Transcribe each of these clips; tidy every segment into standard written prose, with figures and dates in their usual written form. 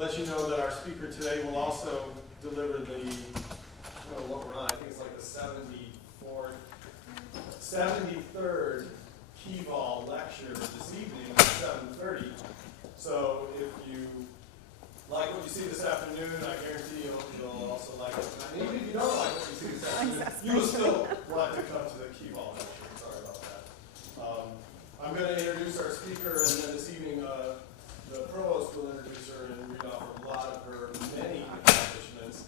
let you know that our speaker today will also deliver the, what we're on, I think it's like the 73rd Kieval lecture this evening at 7:30. So if you like what you see this afternoon, I guarantee you'll also like it. And even if you don't like what you see this afternoon, you will still want to come to the Kieval lecture. Sorry about that. I'm going to introduce our speaker, and then this evening the provost will introduce her and read off a lot of her many accomplishments.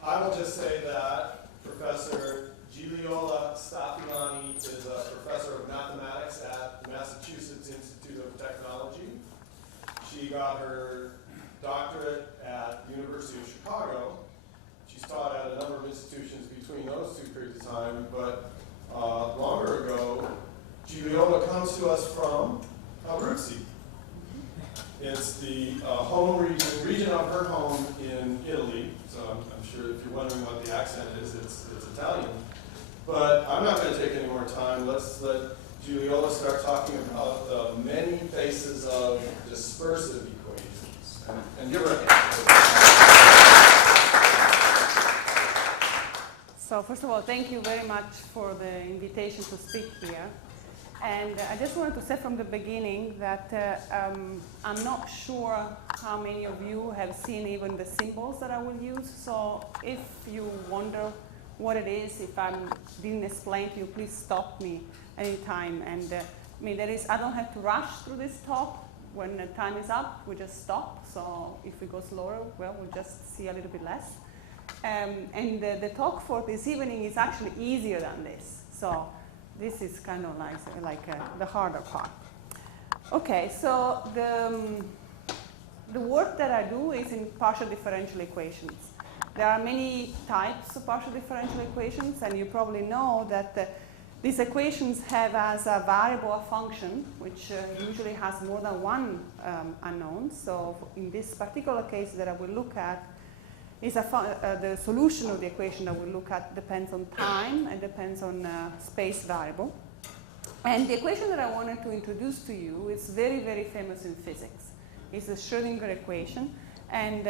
I will just say that Professor Gigliola Stafflilani is a professor of mathematics at the Massachusetts Institute of Technology. She got her doctorate at the University of Chicago. She's taught at a number of institutions between those two periods of time, but longer ago, Gigliola comes to us from Abruzzi. It's the home region of her home in Italy. So I'm sure if you're wondering what the accent is, it's Italian. But I'm not going to take any more time. Let's let Gigliola start talking about the many faces of dispersive equations. And give her a hand. So first of all, thank you very much for the invitation to speak here. And I just wanted to say from the beginning that I'm not sure how many of you have seen even the symbols that I will use. So if you wonder what it is, if I didn't explain to you, please stop me anytime. And I don't have to rush through this talk. When the time is up, we just stop. So if we go slower, well, we'll just see a little bit less. And the talk for this evening is actually easier than this. So this is kind of like the harder part. Okay, so the work that I do is in partial differential equations. There are many types of partial differential equations, and you probably know that these equations have as a variable a function, which usually has more than one unknown. So in this particular case that I will look at, is the solution of the equation that we'll look at depends on time and depends on space variable. And the equation that I wanted to introduce to you is very, very famous in physics. It's the Schrödinger equation, and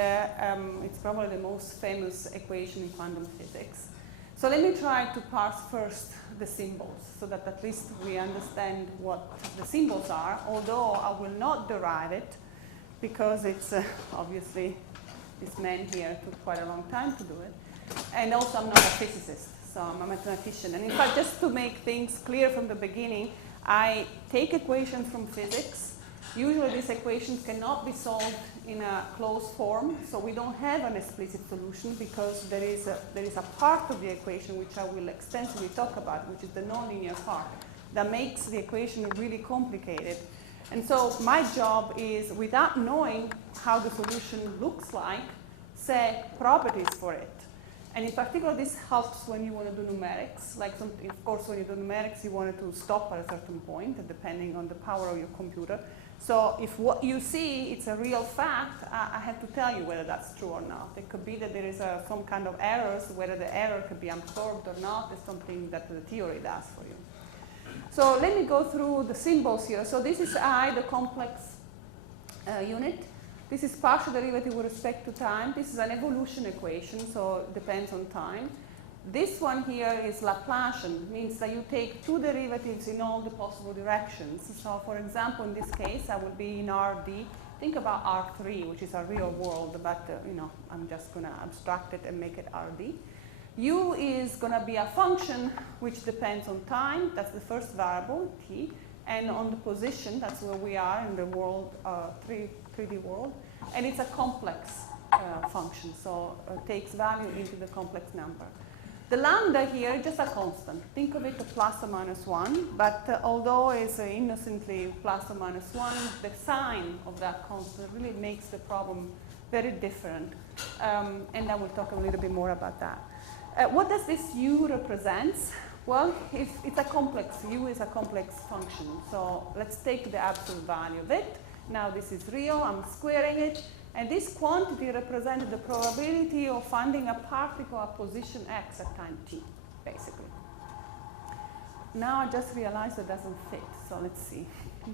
it's probably the most famous equation in quantum physics. So let me try to parse first the symbols so that at least we understand what the symbols are, although I will not derive it because it's obviously this man here took quite a long time to do it. And also I'm not a physicist, so I'm a mathematician. And in fact, just to make things clear from the beginning, I take equations from physics. Usually these equations cannot be solved in a closed form, so we don't have an explicit solution because there is a part of the equation which I will extensively talk about, which is the nonlinear part, that makes the equation really complicated. And so my job is, without knowing how the solution looks like, say properties for it. And in particular, this helps when you want to do numerics. Like of course, when you do numerics, you want it to stop at a certain point, depending on the power of your computer. So if what you see it's a real fact, I have to tell you whether that's true or not. It could be that there is some kind of errors. Whether the error could be absorbed or not is something that the theory does for you. So let me go through the symbols here. So this is I, the complex unit. This is partial derivative with respect to time. This is an evolution equation, so it depends on time. This one here is Laplacian, means that you take two derivatives in all the possible directions. So for example, in this case, I would be in RD. Think about R3, which is a real world, but I'm just going to abstract it and make it RD. U is going to be a function which depends on time. That's the first variable, t, and on the position. That's where we are in the world, 3D world. And it's a complex function, so it takes value into the complex number. The lambda here is just a constant. Think of it as plus or minus 1, but although it's innocently plus or minus 1, the sign of that constant really makes the problem very different. And I will talk a little bit more about that. What does this u represent? Well, it's a complex, u is a complex function. So let's take the absolute value of it. Now this is real, I'm squaring it. And this quantity represents the probability of finding a particle at position x at time t, basically. Now I just realized it doesn't fit, so let's see.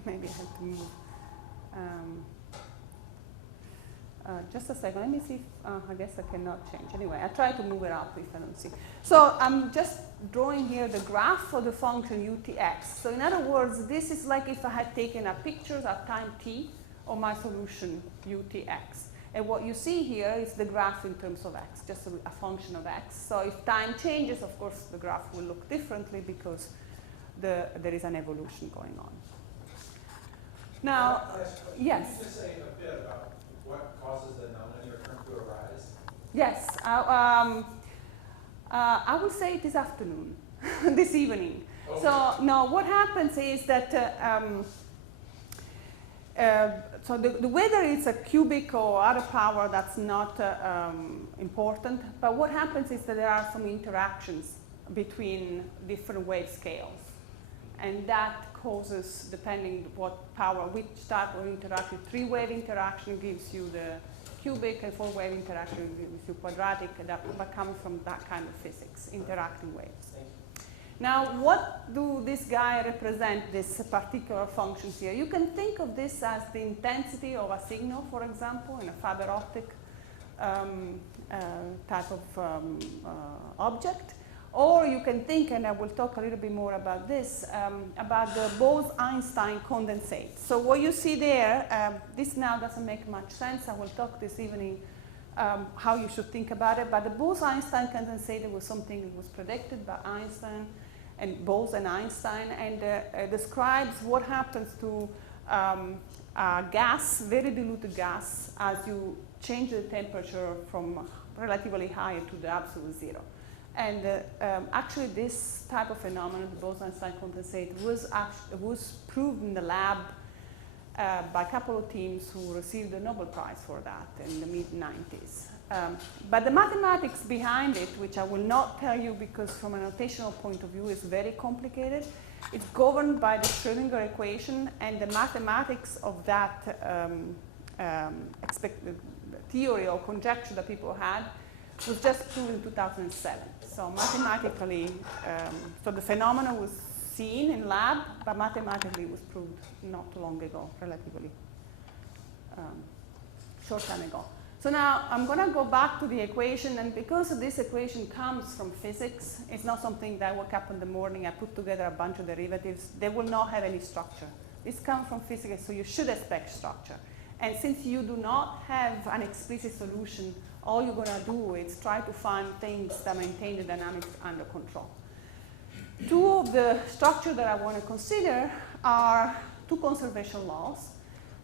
Maybe I have to move. Just a second, let me see if, I guess I cannot change. Anyway, I try to move it up if I don't see. So I'm just drawing here the graph for the function utx. So in other words, this is like if I had taken a picture at time t of my solution utx. And what you see here is the graph in terms of x, just a function of x. So if time changes, of course, the graph will look differently because there is an evolution going on. Now, yes? Can you just say a bit about what causes the nonlinear current to arise? Yes, I will say it this afternoon, this evening. Okay. So, no, what happens is that, so the whether it's a cubic or other power, that's not important, but what happens is that there are some interactions between different wave scales. And that causes, depending what power, which type of interaction, 3-wave interaction gives you the cubic, and 4-wave interaction gives you quadratic, and that comes from that kind of physics, interacting waves. Now, what do this guy represent, this particular functions here? You can think of this as the intensity of a signal, for example, in a fiber optic type of object. Or you can think, and I will talk a little bit more about this, about the Bose-Einstein condensate. So what you see there, this now doesn't make much sense. I will talk this evening how you should think about it. But the Bose-Einstein condensate was something that was predicted by Einstein and Bose and Einstein, and describes what happens to a gas, very diluted gas, as you change the temperature from relatively high to the absolute zero. And actually, this type of phenomenon, the Bose-Einstein condensate, was proved in the lab by a couple of teams who received the Nobel Prize for that in the mid-90s. But the mathematics behind it, which I will not tell you because from a notational point of view is very complicated, it's governed by the Schrödinger equation, and the mathematics of that theory or conjecture that people had was just proved in 2007. So mathematically, so the phenomenon was seen in lab, but mathematically it was proved not too long ago, relatively short time ago. So now I'm going to go back to the equation, and because this equation comes from physics, it's not something that I woke up in the morning, I put together a bunch of derivatives. They will not have any structure. This comes from physics, so you should expect structure. And since you do not have an explicit solution, all you're going to do is try to find things that maintain the dynamics under control. Two of the structures that I want to consider are two conservation laws.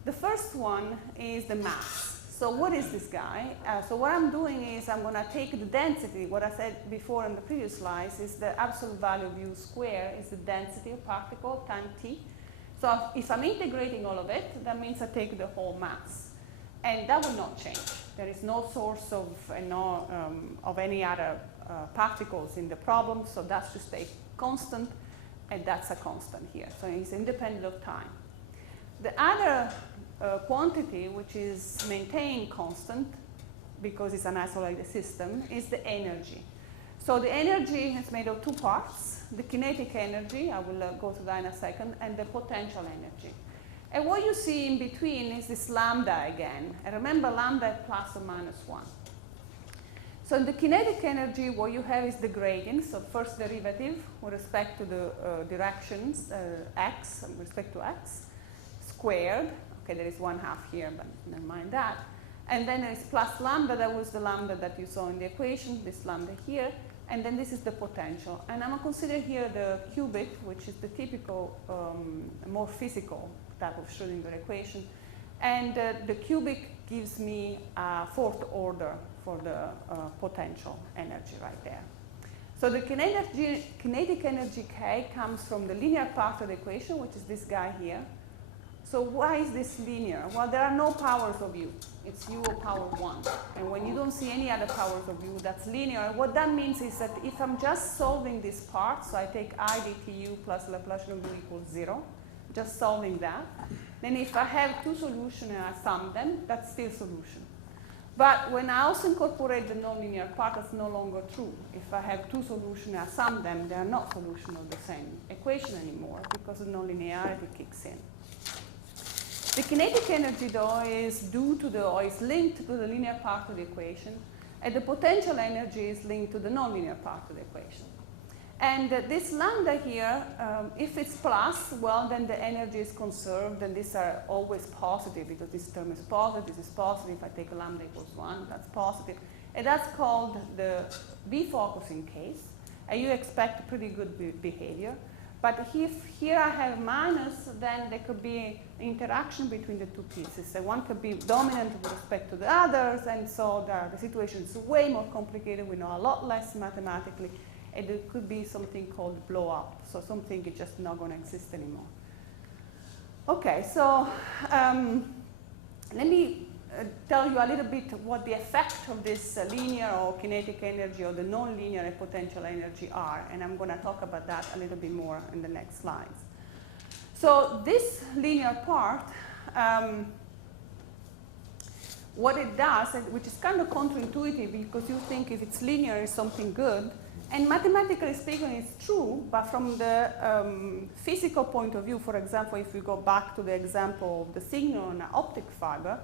The first one is the mass. So what is this guy? So what I'm doing is I'm going to take the density. What I said before in the previous slides is the absolute value of u squared is the density of particle times t. So if I'm integrating all of it, that means I take the whole mass. And that will not change. There is no source of, of any other particles in the problem, so that should stay constant, and that's a constant here. So it's independent of time. The other quantity, which is maintained constant, because it's an isolated system, is the energy. So the energy is made of two parts, the kinetic energy, I will go to that in a second, and the potential energy. And what you see in between is this lambda again. And remember, lambda is plus or minus 1. So in the kinetic energy, what you have is the gradient, so first derivative with respect to the directions, x, with respect to x, squared. Okay, there is 1/2 here, but never mind that. And then there is plus lambda, that was the lambda that you saw in the equation, this lambda here. And then this is the potential. And I'm going to consider here the cubic, which is the typical, more physical type of Schrödinger equation. And the cubic gives me a fourth order for the potential energy right there. So the kinetic energy K comes from the linear part of the equation, which is this guy here. So why is this linear? Well, there are no powers of u. It's u power 1. And when you don't see any other powers of u, that's linear. And what that means is that if I'm just solving this part, so I take I dtu plus Laplacian of u equals 0, just solving that, then if I have two solutions and I sum them, that's still solution. But when I also incorporate the nonlinear part, that's no longer true. If I have two solutions and I sum them, they are not solutions of the same equation anymore because the nonlinearity kicks in. The kinetic energy, though, is due to the, or is linked to the linear part of the equation, and the potential energy is linked to the nonlinear part of the equation. And this lambda here, if it's plus, well, then the energy is conserved, and these are always positive because this term is positive, this is positive. If I take lambda equals 1, that's positive. And that's called the defocusing case. And you expect pretty good behavior. But if here I have minus, then there could be interaction between the two pieces. So one could be dominant with respect to the others, and so the situation is way more complicated. We know a lot less mathematically. And there could be something called blow up. So something is just not going to exist anymore. Okay, so let me tell you a little bit what the effect of this linear or kinetic energy or the non-linear potential energy are. And I'm going to talk about that a little bit more in the next slides. So this linear part, what it does, which is kind of counterintuitive because you think if it's linear, it's something good. And mathematically speaking, it's true, but from the physical point of view, for example, if we go back to the example of the signal on an optic fiber,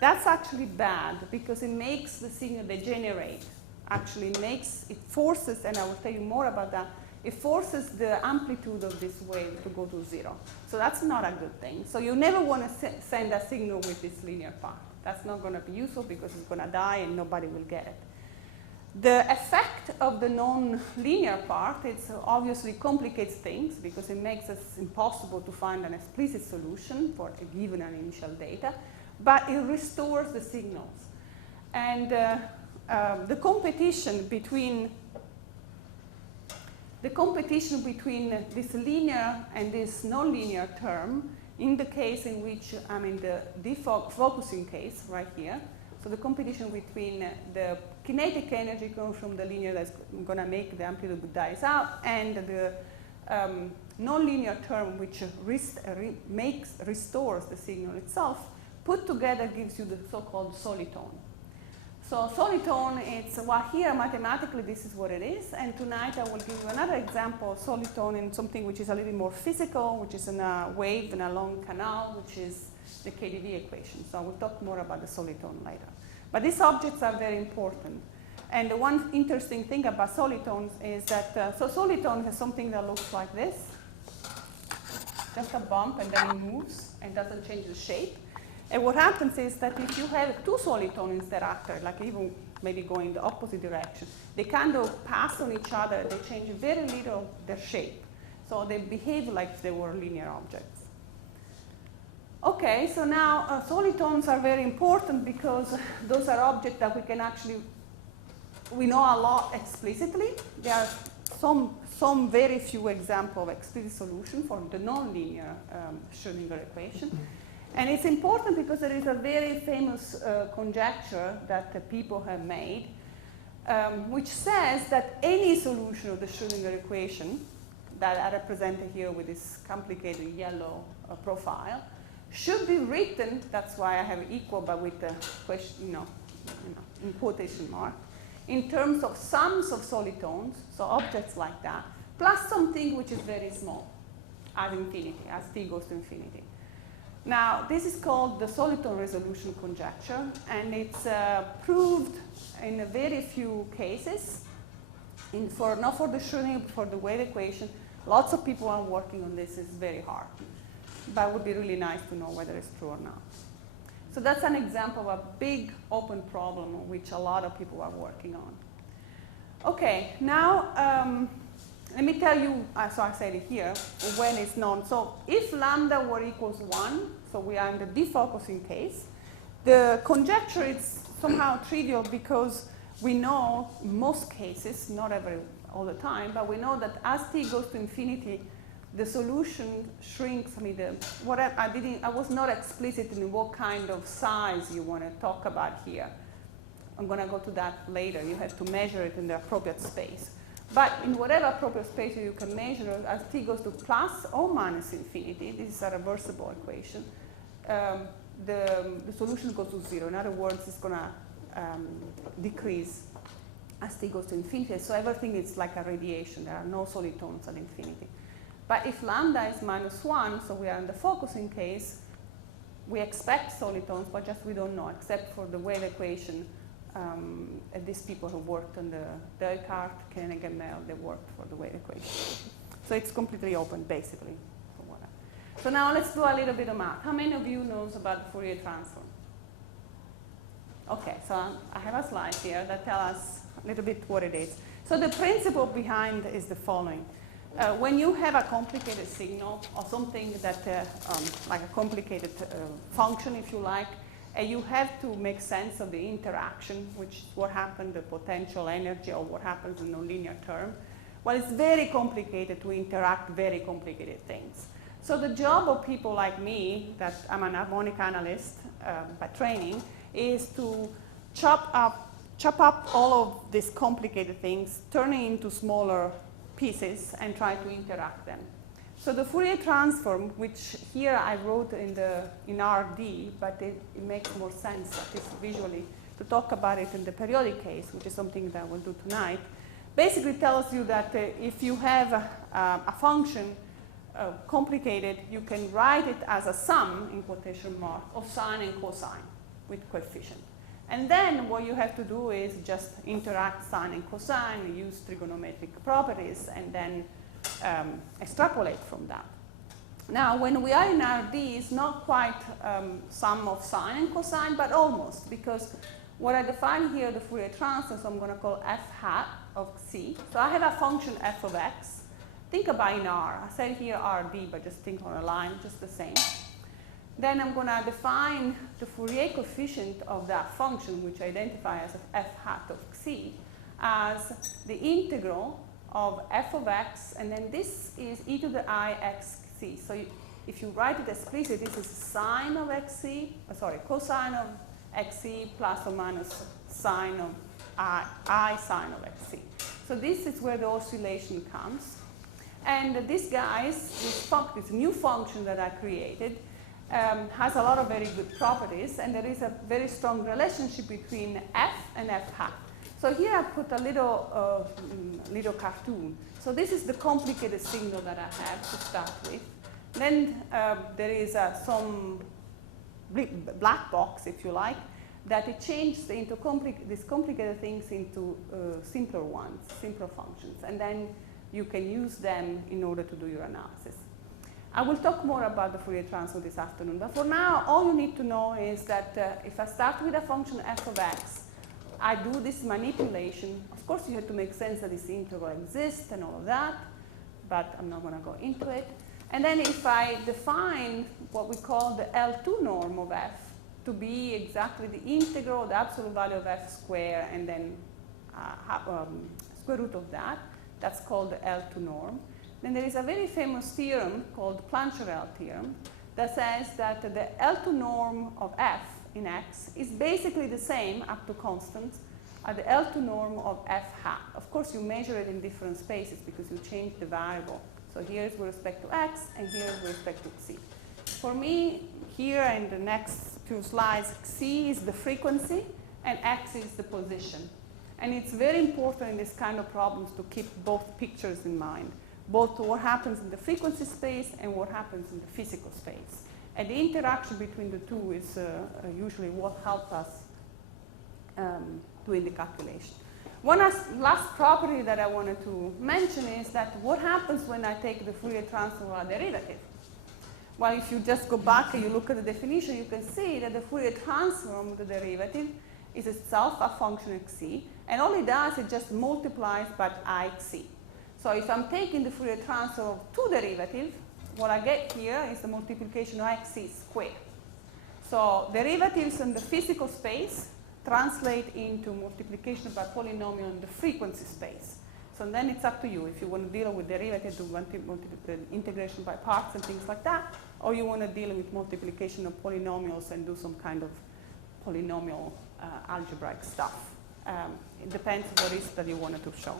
that's actually bad because it makes the signal degenerate. Actually, it forces, and I will tell you more about that, it forces the amplitude of this wave to go to 0. So that's not a good thing. So you never want to send a signal with this linear part. That's not going to be useful because it's going to die and nobody will get it. The effect of the non-linear part, it obviously complicates things because it makes it impossible to find an explicit solution for a given and initial data, but it restores the signals. And the competition between this linear and this non-linear term, in the case in which I'm in the defocusing case right here, so the competition between the kinetic energy coming from the linear that's going to make the amplitude dies out and the nonlinear term which restores the signal itself, put together gives you the so-called solitone. So solitone, well, here mathematically this is what it is, and tonight I will give you another example of solitone in something which is a little more physical, which is in a wave in a long canal, which is the KdV equation. So I will talk more about the solitone later. But these objects are very important. And the one interesting thing about solitones is that, so solitone has something that looks like this. Just a bump and then it moves and doesn't change the shape. And what happens is that if you have two solitones that act, like even maybe going the opposite direction, they kind of pass on each other, they change very little their shape. So they behave like they were linear objects. Okay, so now solitones are very important because those are objects that we can actually, we know a lot explicitly. There are some very few examples of explicit solution for the nonlinear Schrödinger equation. And it's important because there is a very famous conjecture that people have made, which says that any solution of the Schrödinger equation that are represented here with this complicated yellow profile should be written, that's why I have equal, but with the question, in quotation mark, in terms of sums of solitones, so objects like that, plus something which is very small, as infinity, as t goes to infinity. Now, this is called the solitone resolution conjecture, and it's proved in a very few cases, not for the Schrödinger, but for the wave equation. Lots of people are working on this. It's very hard. But it would be really nice to know whether it's true or not. So that's an example of a big open problem which a lot of people are working on. Okay, now let me tell you, so I said it here, when it's known. So if lambda were equals 1, so we are in the defocusing case, the conjecture is somehow trivial because we know in most cases, not all the time, but we know that as t goes to infinity, the solution shrinks. I mean, I was not explicit in what kind of size you want to talk about here. I'm going to go to that later. You have to measure it in the appropriate space. But in whatever appropriate space you can measure, as t goes to plus or minus infinity, this is a reversible equation, the solution goes to 0. In other words, it's going to decrease as t goes to infinity. So everything is like a radiation. There are no solitones at infinity. But if lambda is -1, so we are in the focusing case, we expect solitons, but just we don't know, except for the wave equation. And these people who worked on the Descartes, Koenig, and Mel, they worked for the wave equation. So it's completely open, basically. So now let's do a little bit of math. How many of you knows about the Fourier transform? Okay, so I have a slide here that tells us a little bit what it is. So the principle behind is the following. When you have a complicated signal or something that, like a complicated function, if you like, you have to make sense of the interaction, which is what happened, the potential energy, or what happens in a nonlinear term. Well, it's very complicated to interact very complicated things. So the job of people like me, that I'm an harmonic analyst by training, is to chop up all of these complicated things, turn it into smaller pieces, and try to interact them. So the Fourier transform, which here I wrote in RD, but it makes more sense, at least visually, to talk about it in the periodic case, which is something that we'll do tonight, basically tells you that if you have a function complicated, you can write it as a sum, in quotation mark, of sine and cosine with coefficient. And then what you have to do is just interact sine and cosine, use trigonometric properties, and then extrapolate from that. Now, when we are in RD, it's not quite sum of sine and cosine, but almost, because what I define here, the Fourier transform, so I'm going to call f hat of c. So I have a function f of x. Think about in R. I said here RD, but just think on a line, just the same. Then I'm going to define the Fourier coefficient of that function, which I identify as f hat of c, as the integral of f of x, and then this is e to the I xc. So if you write it explicitly, this is sine of xc, cosine of xc plus or minus sine of I sine of xc. So this is where the oscillation comes. And this this new function that I created has a lot of very good properties, and there is a very strong relationship between f and f hat. So here I put a little cartoon. So this is the complicated signal that I have to start with. Then there is some black box, if you like, that it changes into these complicated things into simpler ones, simpler functions. And then you can use them in order to do your analysis. I will talk more about the Fourier transform this afternoon. But for now, all you need to know is that if I start with a function f of x, I do this manipulation. Of course, you have to make sense that this interval exists and all of that, but I'm not going to go into it. And then if I define what we call the L2 norm of f to be exactly the integral of the absolute value of f squared and then square root of that, that's called the L2 norm. Then there is a very famous theorem called Plancherel theorem that says that the L2 norm of f in x is basically the same up to constant as the L2 norm of f hat. Of course, you measure it in different spaces because you change the variable. So here is with respect to x, and here is with respect to c. For me, here in the next few slides, c is the frequency and x is the position. And it's very important in this kind of problems to keep both pictures in mind, both what happens in the frequency space and what happens in the physical space. And the interaction between the two is usually what helps us doing the calculation. One last property that I wanted to mention is that what happens when I take the Fourier transform or derivative? Well, if you just go back and you look at the definition, you can see that the Fourier transform of the derivative is itself a function xc, and all it does is just multiplies by ixc. So if I'm taking the Fourier transform of two derivatives, what I get here is the multiplication of xc squared. So derivatives in the physical space translate into multiplication by polynomial in the frequency space. So then it's up to you if you want to deal with derivative, do integration by parts and things like that, or you want to deal with multiplication of polynomials and do some kind of polynomial algebraic stuff. It depends on what it is that you wanted to show.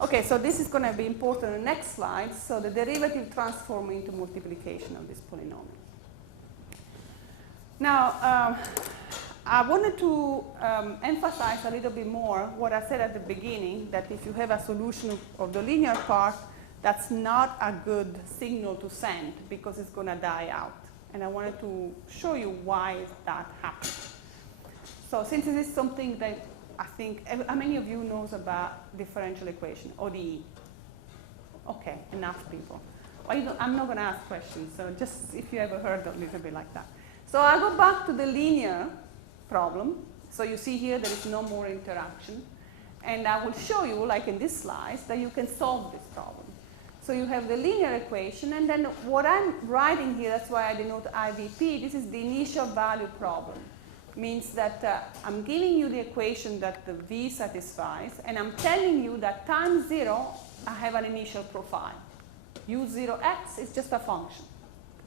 Okay, so this is going to be important in the next slide. So the derivative transform into multiplication of this polynomial. Now, I wanted to emphasize a little bit more what I said at the beginning, that if you have a solution of the linear part, that's not a good signal to send because it's going to die out. And I wanted to show you why that happened. So since this is something that I think, how many of you knows about differential equation, ODE? Okay, enough people. Well, I'm not going to ask questions, so just if you ever heard a little bit like that. So I go back to the linear problem. So you see here there is no more interaction. And I will show you, like in this slide, that you can solve this problem. So you have the linear equation, and then what I'm writing here, that's why I denote IVP, this is the initial value problem. Means that I'm giving you the equation that the V satisfies, and I'm telling you that times 0, I have an initial profile. U0x is just a function,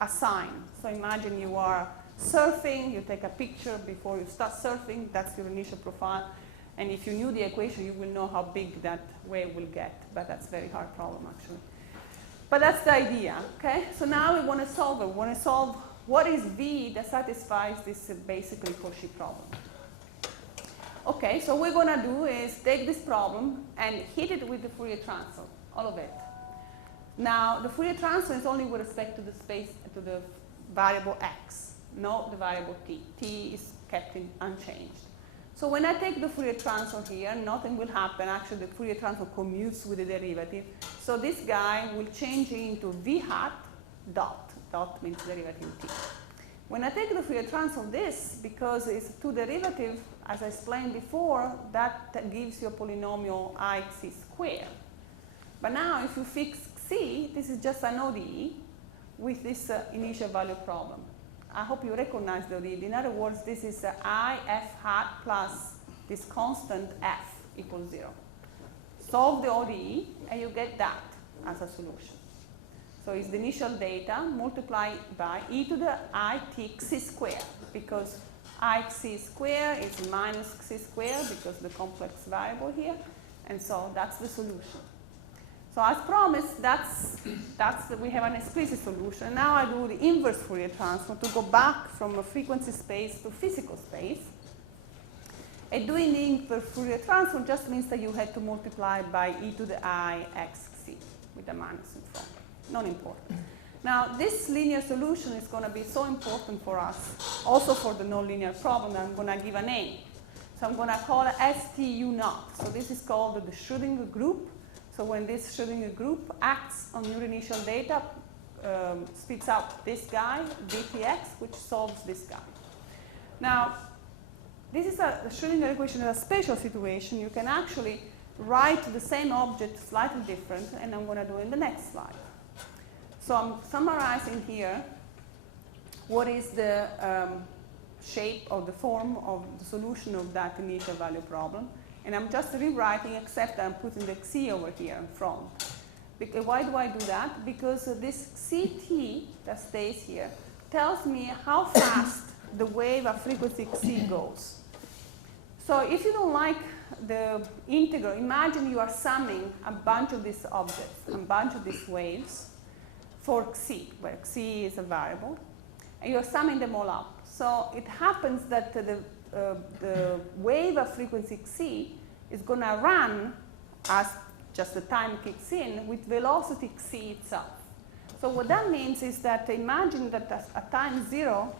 a sign. So imagine you are surfing, you take a picture before you start surfing, that's your initial profile. And if you knew the equation, you will know how big that wave will get, but that's a very hard problem actually. But that's the idea, okay? So now we want to solve it. We want to solve what is V that satisfies this basically Cauchy problem. Okay, so what we're going to do is take this problem and hit it with the Fourier transform, all of it. Now, the Fourier transform is only with respect to the space, to the variable x, not the variable t. T is kept unchanged. So when I take the Fourier transform here, nothing will happen. Actually, the Fourier transform commutes with the derivative. So this guy will change into V hat dot. Dot means derivative t. When I take the Fourier transform of this, because it's two derivative, as I explained before, that gives you a polynomial IC squared. But now if you fix C, this is just an ODE with this initial value problem. I hope you recognize the ODE. In other words, this is I f hat plus this constant f equals 0. Solve the ODE, and you get that as a solution. So it's the initial data multiplied by e to the I t xc squared, because I xc squared is minus xc squared because the complex variable here. And so that's the solution. So as promised, we have an explicit solution. Now I do the inverse Fourier transform to go back from a frequency space to physical space. And doing the inverse Fourier transform just means that you had to multiply by e to the I xc with a minus in front. Not important. Now, this linear solution is going to be so important for us, also for the nonlinear problem, that I'm going to give a name. So I'm going to call it STU0. So this is called the Schrödinger group. So when this Schrödinger group acts on your initial data, spits out this guy, dtx, which solves this guy. Now, this is the Schrödinger equation in a special situation. You can actually write the same object slightly different, and I'm going to do it in the next slide. So I'm summarizing here what is the shape or the form of the solution of that initial value problem. And I'm just rewriting, except I'm putting the xc over here in front. Why do I do that? Because this ct that stays here tells me how fast the wave at frequency xc goes. So if you don't like the integral, imagine you are summing a bunch of these objects, a bunch of these waves, for xc, where xc is a variable, and you're summing them all up. So it happens that the wave of frequency xc is going to run as just the time kicks in with velocity xc itself. So what that means is that imagine that at time 0,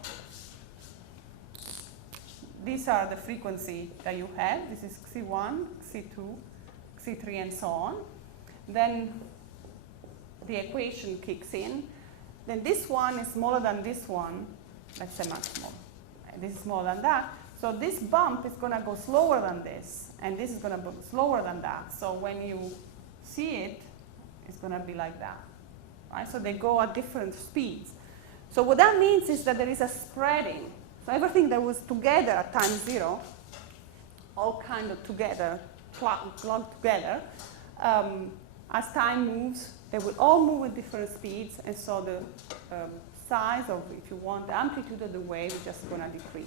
these are the frequency that you have. This is xc1, xc2, xc3, and so on. Then the equation kicks in. Then this one is smaller than this one. Let's say much smaller. And this is smaller than that. So this bump is going to go slower than this, and this is going to go slower than that. So when you see it, it's going to be like that. Right? So they go at different speeds. So what that means is that there is a spreading. So everything that was together at time 0, all kind of together, plugged together, as time moves, they will all move at different speeds, and so the size of, if you want, the amplitude of the wave is just going to decrease.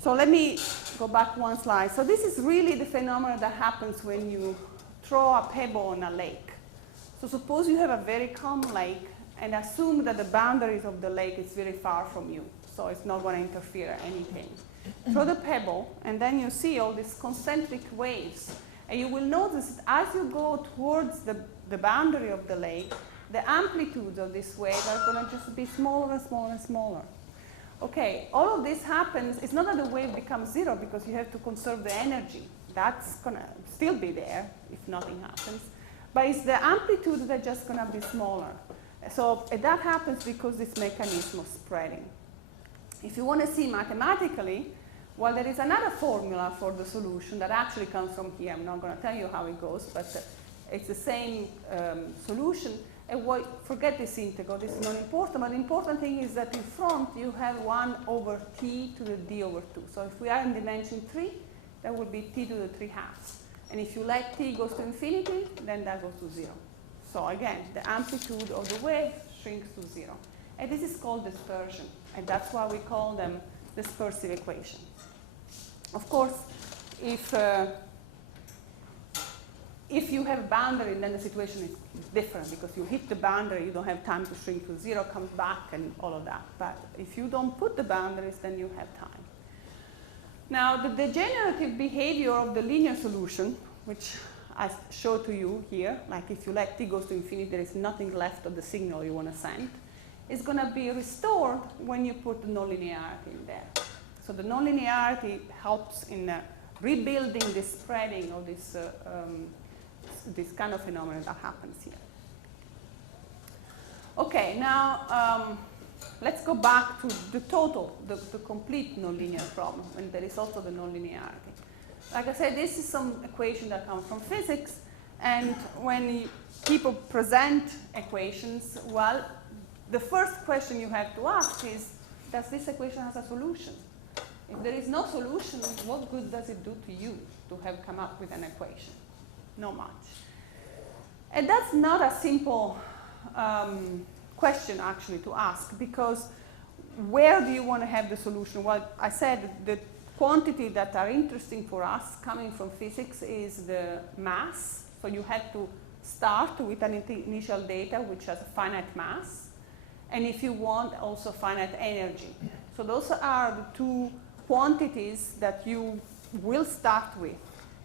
So let me go back one slide. So this is really the phenomenon that happens when you throw a pebble in a lake. So suppose you have a very calm lake, and assume that the boundaries of the lake is very far from you, so it's not going to interfere anything. Throw the pebble, and then you see all these concentric waves. And you will notice that as you go towards the boundary of the lake, the amplitudes of these waves are going to just be smaller and smaller and smaller. Okay, all of this happens, it's not that the wave becomes zero because you have to conserve the energy. That's going to still be there if nothing happens. But it's the amplitude that's just going to be smaller. So that happens because this mechanism of spreading. If you want to see mathematically, well, there is another formula for the solution that actually comes from here. I'm not going to tell you how it goes, but it's the same solution. And forget this integral, this is not important, but the important thing is that in front you have 1 over t to the d over 2. So if we are in dimension 3, that would be t to the 3 halves. And if you let t goes to infinity, then that goes to 0. So again, the amplitude of the wave shrinks to 0. And this is called dispersion. And that's why we call them dispersive equations. Of course, if you have boundary, then the situation is different because you hit the boundary, you don't have time to shrink to 0, comes back, and all of that. But if you don't put the boundaries, then you have time. Now, the degenerative behavior of the linear solution, which I showed to you here, like if you let t goes to infinity, there is nothing left of the signal you want to send, is going to be restored when you put the nonlinearity in there. So the nonlinearity helps in rebuilding the spreading of this this kind of phenomenon that happens here. Okay, now let's go back to the total, the complete nonlinear problem, and there is also the nonlinearity. Like I said, this is some equation that comes from physics, and when people present equations, well, the first question you have to ask is, does this equation have a solution? If there is no solution, what good does it do to you to have come up with an equation? Not much. And that's not a simple question, actually, to ask, because where do you want to have the solution? Well, I said the quantity that are interesting for us coming from physics is the mass. So you have to start with an initial data which has a finite mass. And if you want, also finite energy. So those are the two quantities that you will start with.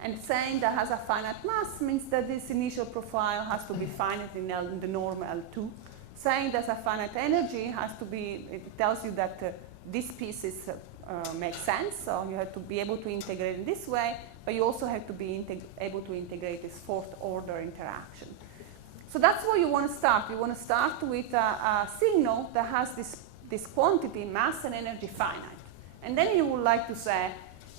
And saying that has a finite mass means that this initial profile has to be finite in the norm L2. Saying that a finite energy has to be, it tells you that these pieces make sense, so you have to be able to integrate in this way, but you also have to be able to integrate this fourth order interaction. So that's where you want to start. You want to start with a signal that has this quantity, mass and energy finite. And then you would like to say,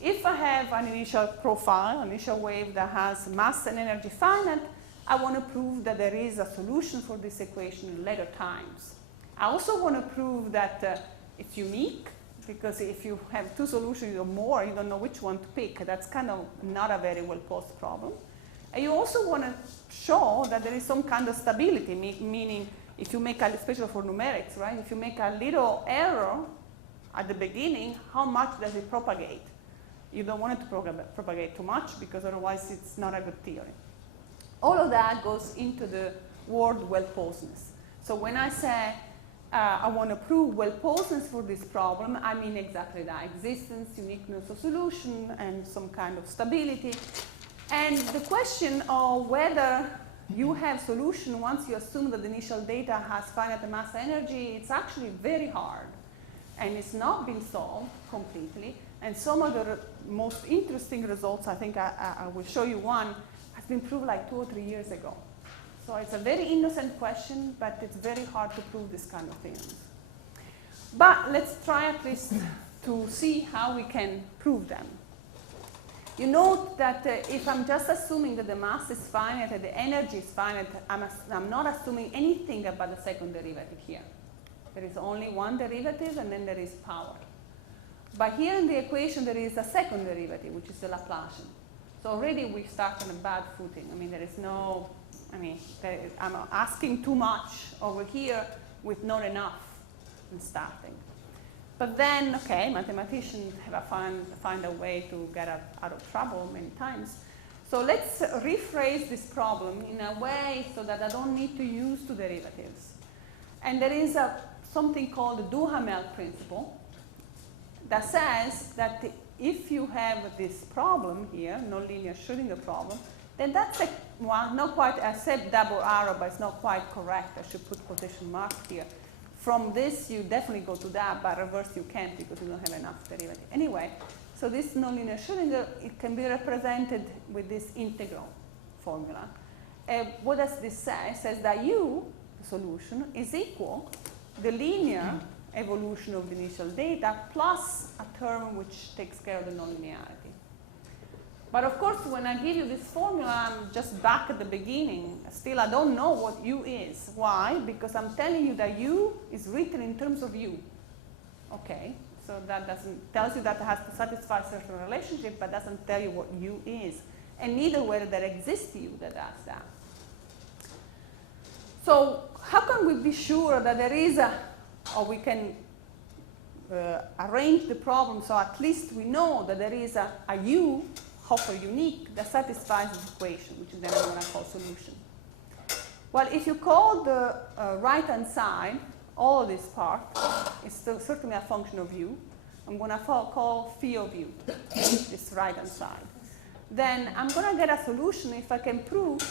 if I have an initial profile, an initial wave that has mass and energy finite, I want to prove that there is a solution for this equation in later times. I also want to prove that it's unique, because if you have two solutions or more, you don't know which one to pick. That's kind of not a very well-posed problem. And you also want to show that there is some kind of stability, meaning if you make, especially for numerics, right? If you make a little error at the beginning, how much does it propagate? You don't want it to propagate too much, because otherwise it's not a good theory. All of that goes into the word well-posedness. So when I say I want to prove well-posedness for this problem, I mean exactly that: existence, uniqueness of solution, and some kind of stability. And the question of whether you have solution once you assume that the initial data has finite mass energy, it's actually very hard. And it's not been solved completely. And some of the most interesting results, I think I will show you one, has been proved like 2 or 3 years ago. So it's a very innocent question, but it's very hard to prove this kind of things. But let's try at least to see how we can prove them. You note that if I'm just assuming that the mass is finite and the energy is finite, I'm not assuming anything about the second derivative here. There is only one derivative, and then there is power. But here in the equation, there is a second derivative, which is the Laplacian. So already we start on a bad footing. I mean, there is no, I'm asking too much over here with not enough in starting. But then, okay, mathematicians have find a way to get out of trouble many times. So let's rephrase this problem in a way so that I don't need to use two derivatives. And there is something called the Duhamel principle that says that if you have this problem here, nonlinear Schrödinger problem, then that's well, not quite, I said double arrow, but it's not quite correct. I should put quotation mark here. From this, you definitely go to that, but reverse you can't because you don't have enough derivative. Anyway, so this nonlinear Schrödinger, it can be represented with this integral formula. What does this say? It says that U, the solution, is equal the linear evolution of the initial data plus a term which takes care of the nonlinearity. But of course, when I give you this formula, I'm just back at the beginning. Still, I don't know what U is. Why? Because I'm telling you that U is written in terms of U. Okay, so that tells you that it has to satisfy a certain relationship, but doesn't tell you what U is. And neither whether there exists U that does that. So how can we be sure that there is or we can arrange the problem so at least we know that there is a U, Hoffer unique, that satisfies this equation, which is then I'm going to call solution. Well, if you call the right-hand side, all of this part is still certainly a function of U. I'm going to call phi of U, this right-hand side. Then I'm going to get a solution if I can prove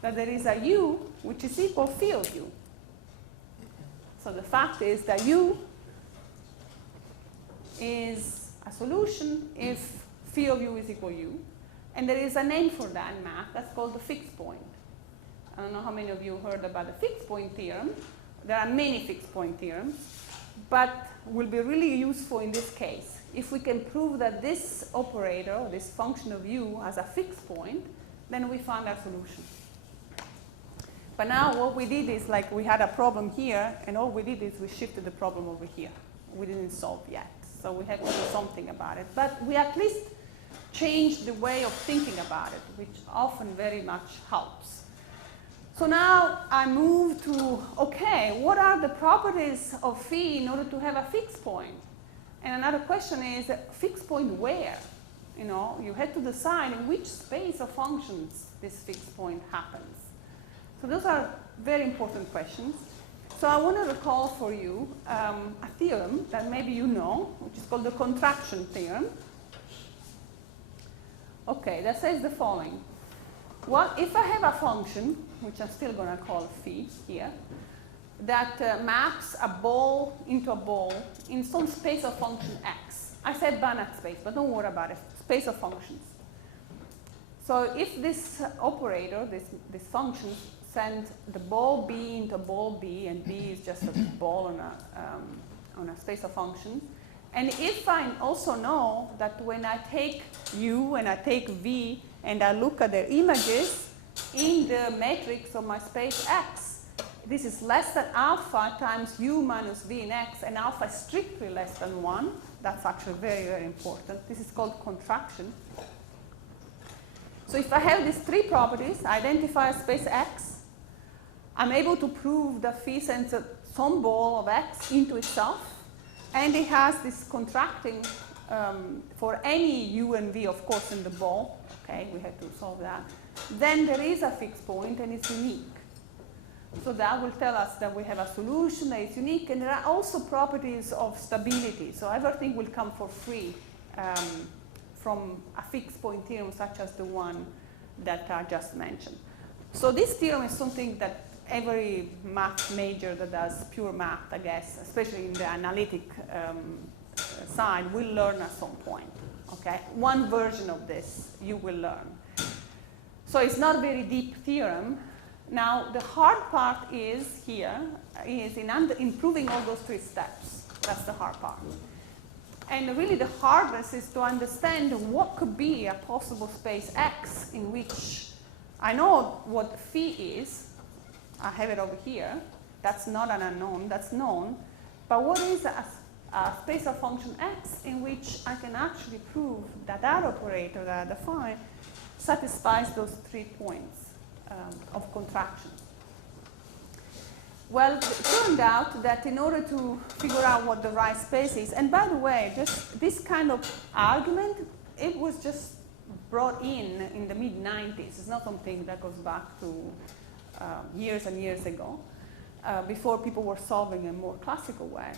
that there is a U which is equal phi of U. So the fact is that U is a solution if phi of U is equal U. And there is a name for that in math. That's called the fixed point. I don't know how many of you heard about the fixed point theorem. There are many fixed point theorems, but will be really useful in this case. If we can prove that this operator, or this function of U, has a fixed point, then we find our solution. But now what we did is, like, we had a problem here, and all we did is we shifted the problem over here. We didn't solve yet, so we have to do something about it. But we at least changed the way of thinking about it, which often very much helps. So now I move to, okay, what are the properties of phi in order to have a fixed point? And another question is, fixed point where? You know, you had to decide in which space of functions this fixed point happens. So those are very important questions. So I want to recall for you a theorem that maybe you know, which is called the contraction theorem. Okay, that says the following. Well, if I have a function, which I'm still going to call phi here, that maps a ball into a ball in some space of function x. I said Banach space, but don't worry about it, space of functions. So if this operator, this function, sends the ball B into ball B, and B is just a ball on a space of functions, and if I also know that when I take U and I take V and I look at their images in the matrix of my space X, this is less than alpha times U minus V in X, and alpha is strictly less than 1. That's actually very, very important. This is called contraction. So if I have these three properties, identify a space X, I'm able to prove that phi sends some ball of X into itself, and it has this contracting for any U and V, of course, in the ball. Okay, we have to solve that. Then there is a fixed point, and it's unique. So that will tell us that we have a solution that is unique, and there are also properties of stability. So everything will come for free from a fixed point theorem such as the one that I just mentioned. So this theorem is something that every math major that does pure math, I guess, especially in the analytic side, will learn at some point. Okay, one version of this you will learn. So it's not a very deep theorem. Now the hard part is here is in proving all those three steps. That's the hard part. And really the hardest is to understand what could be a possible space X in which I know what phi is. I have it over here. That's not an unknown, that's known. But what is a space of function X in which I can actually prove that that operator that I define satisfies those 3 points of contraction? Well, it turned out that in order to figure out what the right space is, and by the way, just this kind of argument, it was just brought in the mid-90s. It's not something that goes back to years and years ago, before people were solving in a more classical way.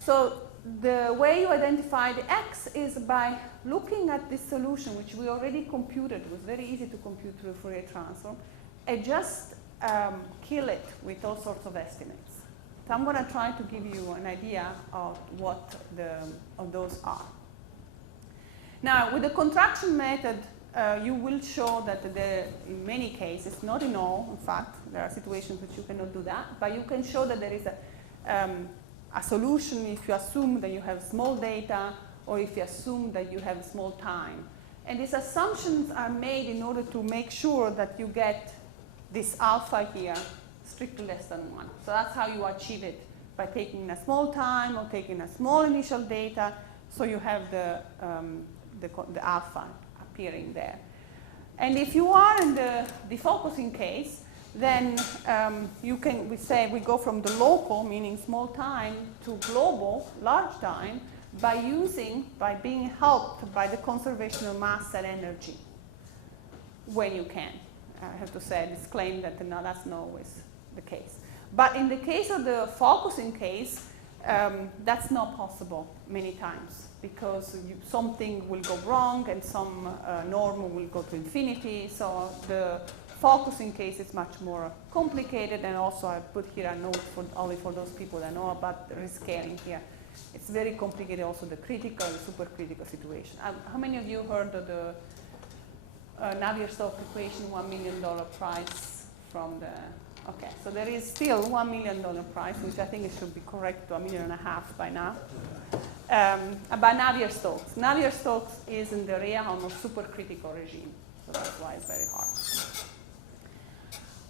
So the way you identify the x is by looking at this solution, which we already computed. It was very easy to compute through Fourier transform, and just kill it with all sorts of estimates. So I'm going to try to give you an idea of what of those are. Now, with the contraction method, you will show that in many cases, not in all, in fact, there are situations which you cannot do that, but you can show that there is a solution if you assume that you have small data or if you assume that you have small time. And these assumptions are made in order to make sure that you get this alpha here strictly less than 1. So that's how you achieve it, by taking a small time or taking a small initial data, so you have the alpha appearing there. And if you are in the defocusing case, then we go from the local, meaning small time, to global, large time, by being helped by the conservation of mass and energy when you can. I have to say, disclaim that that's not always the case. But in the case of the focusing case, that's not possible many times, because something will go wrong and some norm will go to infinity. So the focusing case is much more complicated, and also I put here a note only for those people that know about the rescaling here. It's very complicated also, the critical and supercritical situation. How many of you heard of the Navier-Stokes equation, $1 million prize from the, okay, so there is still $1 million prize, which I think it should be correct to $1.5 million by now, about Navier-Stokes. Navier-Stokes is in the realm of supercritical regime, so that's why it's very hard.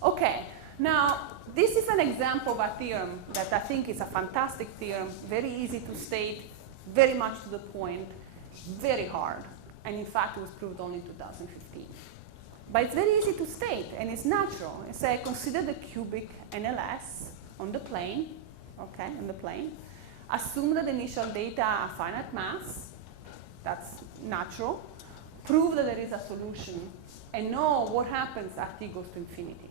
Okay, now this is an example of a theorem that I think is a fantastic theorem, very easy to state, very much to the point, very hard. And in fact, it was proved only in 2015. But it's very easy to state, and it's natural. It's consider the cubic NLS on the plane, okay, on the plane. Assume that the initial data are finite mass. That's natural. Prove that there is a solution, and know what happens after t goes to infinity.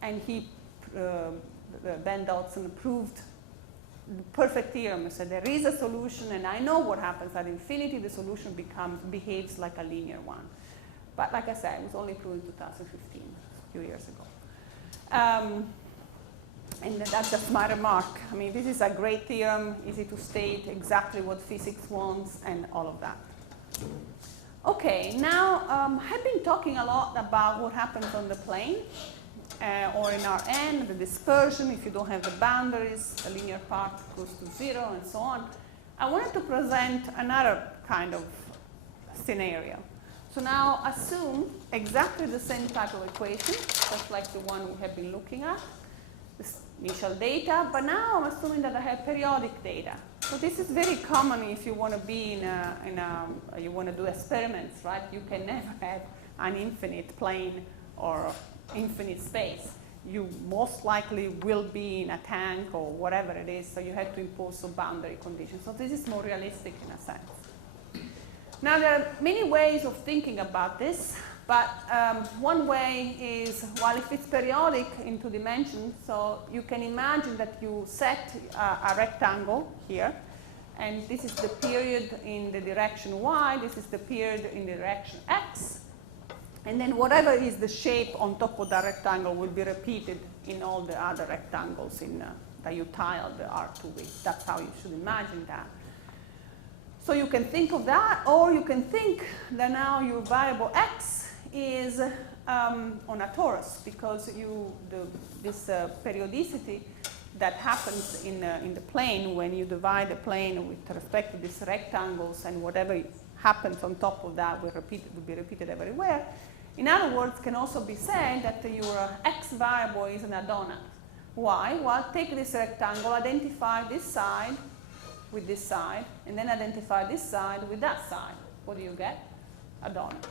And Ben Dodson proved the perfect theorem. So there is a solution, and I know what happens at infinity. The solution behaves like a linear one. But like I said, it was only proved in 2015, a few years ago. And that's just my remark. I mean, this is a great theorem, easy to state exactly what physics wants, and all of that. Okay, now I've been talking a lot about what happens on the plane. Or in Rn, the dispersion, if you don't have the boundaries, the linear part goes to 0, and so on. I wanted to present another kind of scenario. So now assume exactly the same type of equation, just like the one we have been looking at, this initial data, but now I'm assuming that I have periodic data. So this is very common if you want to be you want to do experiments, right? You can never have an infinite plane or infinite space. You most likely will be in a tank or whatever it is, so you have to impose some boundary conditions. So this is more realistic in a sense. Now there are many ways of thinking about this, but one way is, well, if it's periodic in 2 dimensions, so you can imagine that you set a rectangle here, and this is the period in the direction y, this is the period in the direction x, and then whatever is the shape on top of that rectangle will be repeated in all the other rectangles that you tiled the R2 with. That's how you should imagine that. So you can think of that, or you can think that now your variable x is on a torus, because this periodicity that happens in the plane when you divide the plane with respect to these rectangles, and whatever happens on top of that will be repeated everywhere. In other words, can also be said that your x variable is in a donut. Why? Well, take this rectangle, identify this side with this side, and then identify this side with that side. What do you get? A donut.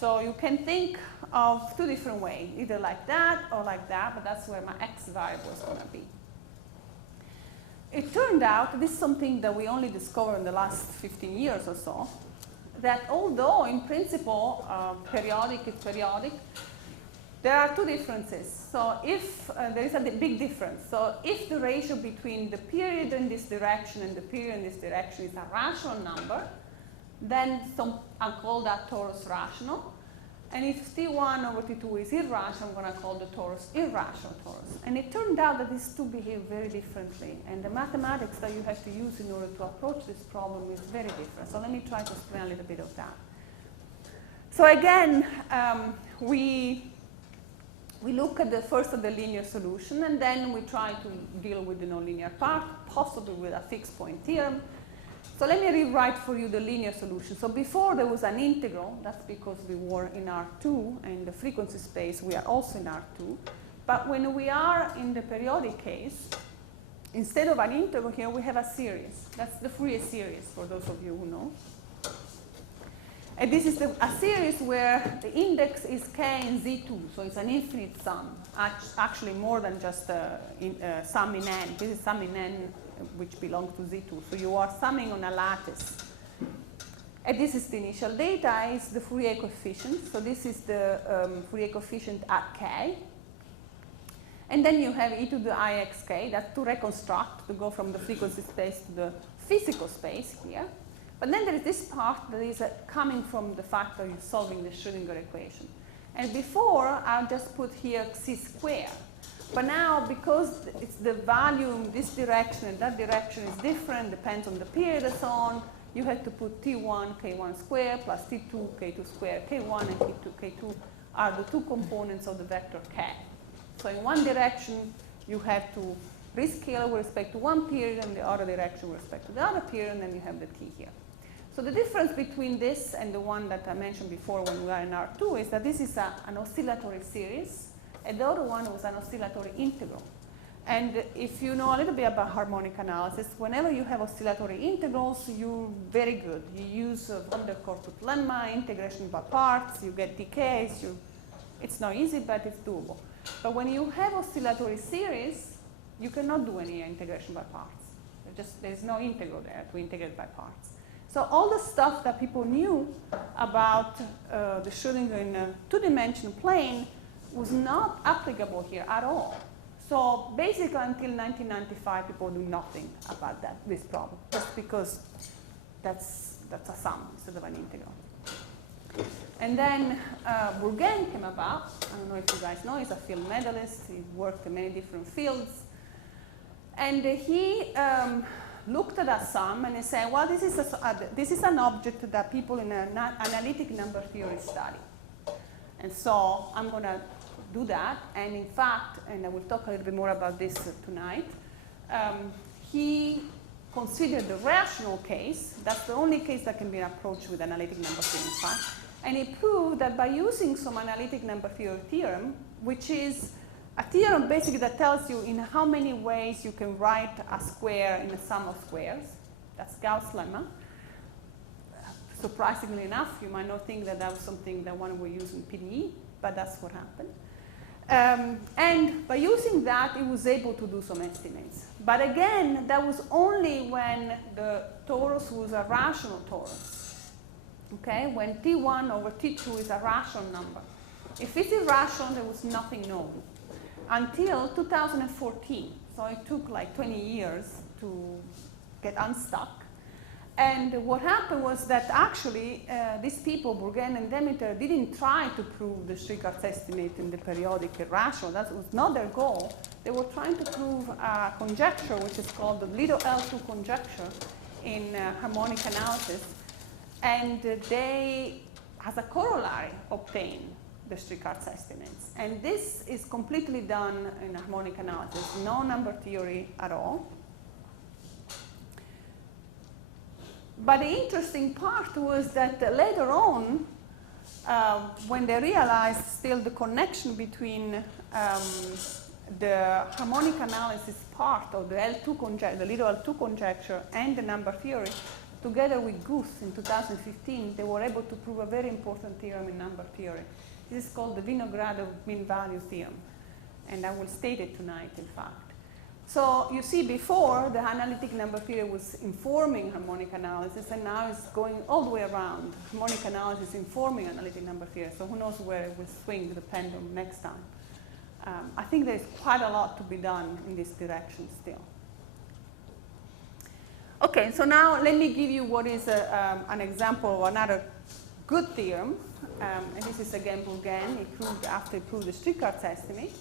So you can think of 2 different ways, either like that or like that, but that's where my x variable is going to be. It turned out, this is something that we only discovered in the last 15 years or so, that although in principle periodic is periodic, there are two differences. So if there is a big difference. So if the ratio between the period in this direction and the period in this direction is a rational number, then I'll call that torus rational. And if T1 over T2 is irrational, I'm going to call the torus irrational torus. And it turned out that these two behave very differently. And the mathematics that you have to use in order to approach this problem is very different. So let me try to explain a little bit of that. So again, we look at the first of the linear solution, and then we try to deal with the nonlinear part, possibly with a fixed point theorem. So let me rewrite for you the linear solution. So before there was an integral. That's because we were in R2, and in the frequency space we are also in R2. But when we are in the periodic case, instead of an integral here, we have a series. That's the Fourier series, for those of you who know. And this is a series where the index is k in Z2, so it's an infinite sum, actually more than just a sum in n. This is sum in n which belongs to Z2. So you are summing on a lattice. And this is the initial data, is the Fourier coefficient. So this is the Fourier coefficient at k. And then you have e to the ixk, that's to reconstruct, to go from the frequency space to the physical space here. But then there is this part that is coming from the fact that you're solving the Schrödinger equation. And before, I'll just put here c squared. But now, because it's the value in this direction and that direction is different, depends on the period and so on, you have to put T1 K1 squared plus T2 K2 squared K1 and T2 K2 are the two components of the vector K. So in one direction, you have to rescale with respect to one period, and the other direction with respect to the other period, and then you have the T here. So the difference between this and the one that I mentioned before when we are in R2 is that this is an oscillatory series, and the other one was an oscillatory integral. And if you know a little bit about harmonic analysis, whenever you have oscillatory integrals, you're very good. You use von der Kortut lemma, integration by parts, you get decays. It's not easy, but it's doable. But when you have oscillatory series, you cannot do any integration by parts. There's no integral there to integrate by parts. So all the stuff that people knew about the Schrödinger in a two-dimensional plane was not applicable here at all. So basically, until 1995, people do nothing about this problem, just because that's a sum instead of an integral. And then Bourgain came about. I don't know if you guys know, he's a field medalist. He worked in many different fields. And he looked at a sum and he said, well, this is an object that people in an analytic number theory study. And so I'm going to do that. And in fact, and I will talk a little bit more about this tonight, he considered the rational case. That's the only case that can be approached with analytic number theory, in fact. And he proved that by using some analytic number theory theorem, which is a theorem basically that tells you in how many ways you can write a square in a sum of squares. That's Gauss' lemma. Surprisingly enough, you might not think that that was something that one would use in PDE, but that's what happened. And by using that, it was able to do some estimates. But again, that was only when the torus was a rational torus. Okay, when T1 over T2 is a rational number. If it's irrational, there was nothing known until 2014. So it took like 20 years to get unstuck. And what happened was that actually these people, Bourgain and Demeter, didn't try to prove the Strickard's estimate in the periodic irrational. That was not their goal. They were trying to prove a conjecture, which is called the little L2 conjecture in harmonic analysis. And they, as a corollary, obtained the Strickard's estimates. And this is completely done in harmonic analysis, no number theory at all. But the interesting part was that later on, when they realized still the connection between the harmonic analysis part of the L2 conjecture, the little L2 conjecture, and the number theory, together with Guth in 2015, they were able to prove a very important theorem in number theory. This is called the Vinogradov mean value theorem, and I will state it tonight, in fact. So you see before, the analytic number theory was informing harmonic analysis, and now it's going all the way around. Harmonic analysis informing analytic number theory, so who knows where it will swing the pendulum next time. I think there's quite a lot to be done in this direction still. Okay, so now let me give you what is an example of another good theorem. And this is again Bourgain, he proved after he proved the streetcar estimate.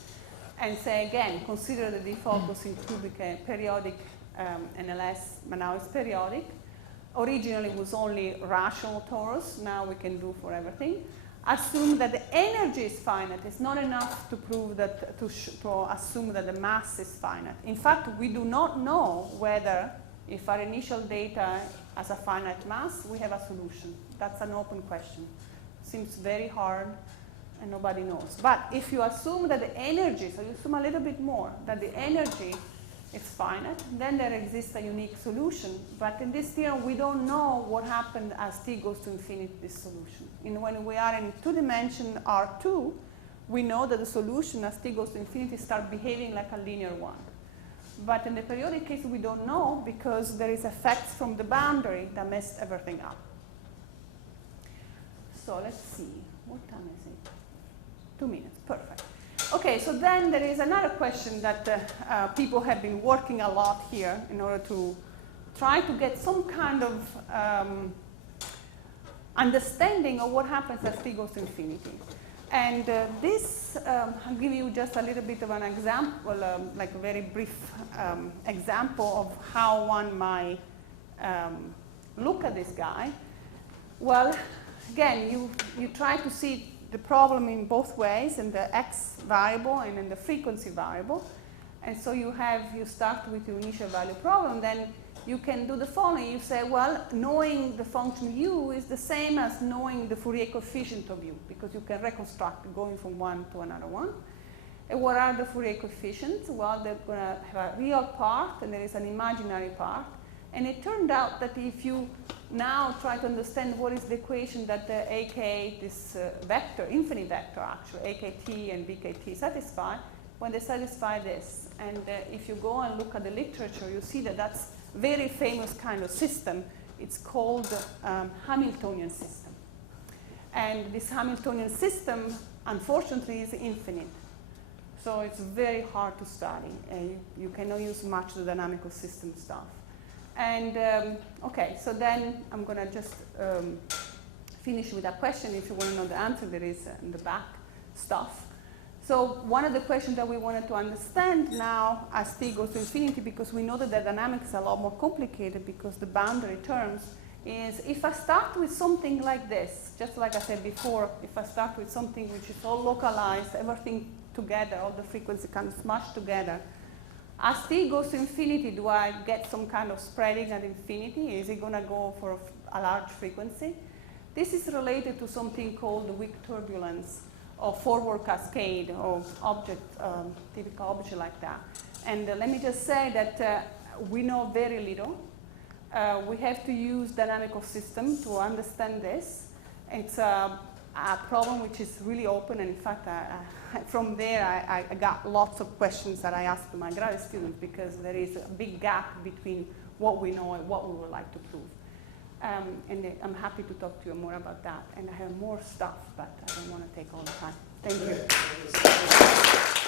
And say again, consider the defocus in cubic periodic NLS, but now it's periodic. Originally it was only rational torus, now we can do for everything. Assume that the energy is finite. It's not enough to prove that, to assume that the mass is finite. In fact, we do not know whether, if our initial data has a finite mass, we have a solution. That's an open question. Seems very hard, and nobody knows. But if you assume that the energy, so you assume a little bit more, that the energy is finite, then there exists a unique solution. But in this theorem, we don't know what happened as t goes to infinity, this solution. When we are in 2-dimension R2, we know that the solution as t goes to infinity starts behaving like a linear one. But in the periodic case, we don't know because there is effects from the boundary that mess everything up. So let's see, what time is it? 2 minutes, perfect. Okay, so then there is another question that people have been working a lot here in order to try to get some kind of understanding of what happens as t goes to infinity. And this, I'll give you just a little bit of an example, like a very brief example of how one might look at this guy. Well, again, you try to see the problem in both ways, in the x variable and in the frequency variable. And so you start with your initial value problem, then you can do the following. You say, well, knowing the function u is the same as knowing the Fourier coefficient of u, because you can reconstruct going from one to another one. And what are the Fourier coefficients? Well, they're going to have a real part, and there is an imaginary part. And it turned out that if you now try to understand what is the equation that the AK, this vector, infinite vector actually, AKT and BKT satisfy, when they satisfy this. And if you go and look at the literature, you see that that's a very famous kind of system. It's called Hamiltonian system. And this Hamiltonian system, unfortunately, is infinite. So it's very hard to study. You cannot use much the dynamical system stuff. And okay, so then I'm going to just finish with a question. If you want to know the answer, there is in the back stuff. So one of the questions that we wanted to understand now as t goes to infinity, because we know that the dynamics is a lot more complicated because the boundary terms, is if I start with something like this, just like I said before, if I start with something which is all localized, everything together, all the frequency kind of smashed together, as t goes to infinity, do I get some kind of spreading at infinity? Is it going to go for a large frequency? This is related to something called the weak turbulence or forward cascade of object, typical object like that. And let me just say that we know very little. We have to use dynamical system to understand this. It's a problem which is really open, and in fact, from there I got lots of questions that I asked my graduate students because there is a big gap between what we know and what we would like to prove. And I'm happy to talk to you more about that. And I have more stuff, but I don't want to take all the time. Thank you.